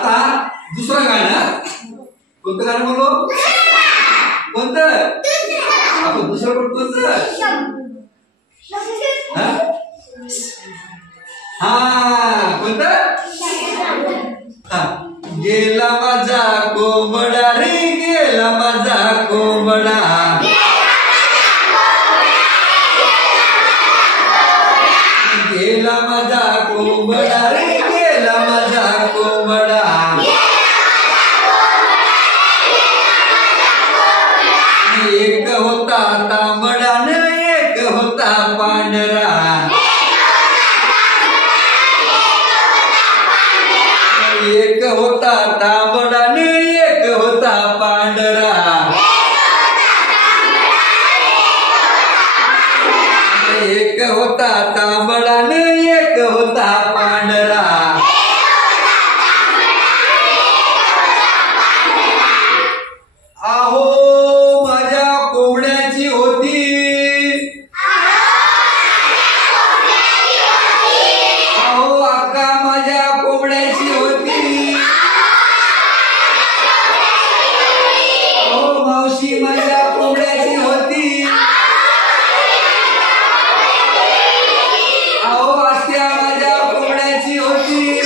आता दुसरं गाणं कोणतं गाणं बोललो कोणतं आपण दुसरं कोणतं हा कोणतं गेला माझा कोंबडा रे गेला माझा कोंबडा गेला माझा कोंबडा रे गेला माझा कोंबडा एक होता तांबडा न एक होता पांढरा एक होता तांबडा न एक होता पांढरा एक होता तांबडा न एक होता पांढरा आहो माझ्या कोंबड्याची होती आहो अक्का माझ्या कोंबड्याची होती आहो मावशी माझ्या कोंबड्याची होती आहो आत्या माझ्या कोंबड्याची होती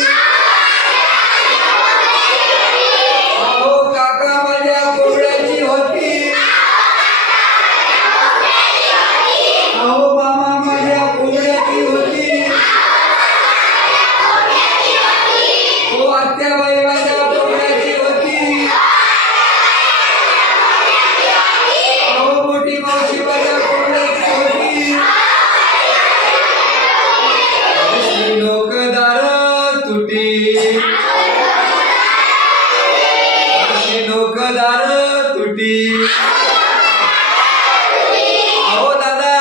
आहो काका माझ्या कोंबड्याची होती आहो मामा माझ्या कोंबड्याची होती हो आत्याबाई माझ्या कोंबड्याची होती अहो मोठी मावशी माझ्या कोंबड्याची होती अशी नोकदार तुटी अशी नोकदार तुटी अहो दादा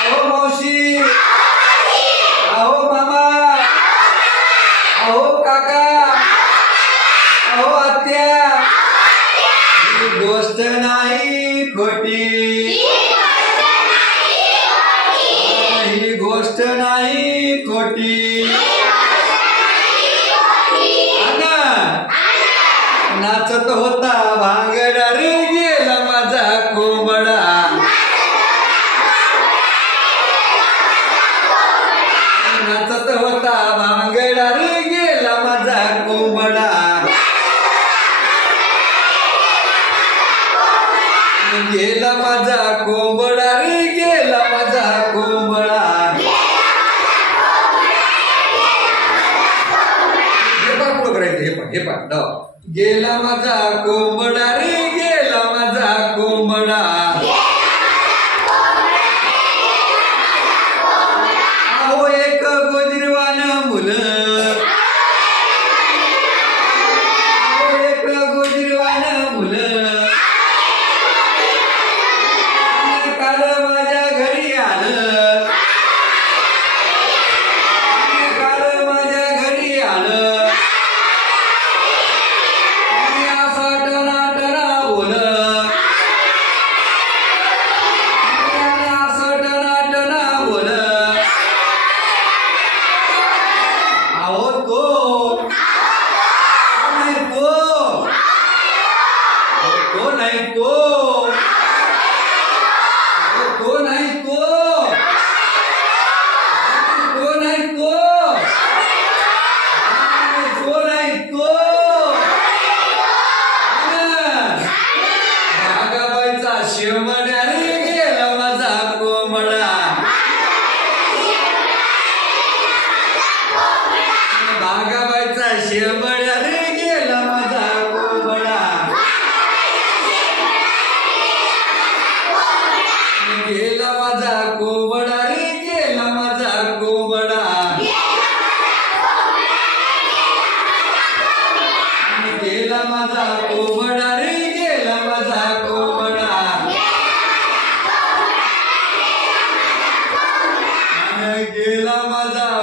अहो मावशी अहो मामा अहो काका अहो आत्या ही गोष्ट नाही खोटी ही गोष्ट नाही खोटी नाचत होता भांगडा रे गेला माझा कोंबडा नाचत होता भांगडा रे गेला माझा कोंबडा गेला माझा कोंबडा रे गेला माझा कोंबडा हे पाठ गेला माझा कोंबडा रे गेला माझा कोंबडा अहो एक गोजरवान मुलं अहो एक गोजरवान मुलं काल माझ्या घरी आलं काल माझ्या घरी आलं शेवड्या रे गेला माझा कोंबडा गेला माझा कोंबडा रे गेला माझा कोंबडा गेला माझा कोंबडा रे गेला माझा कोंबडा गेला माझा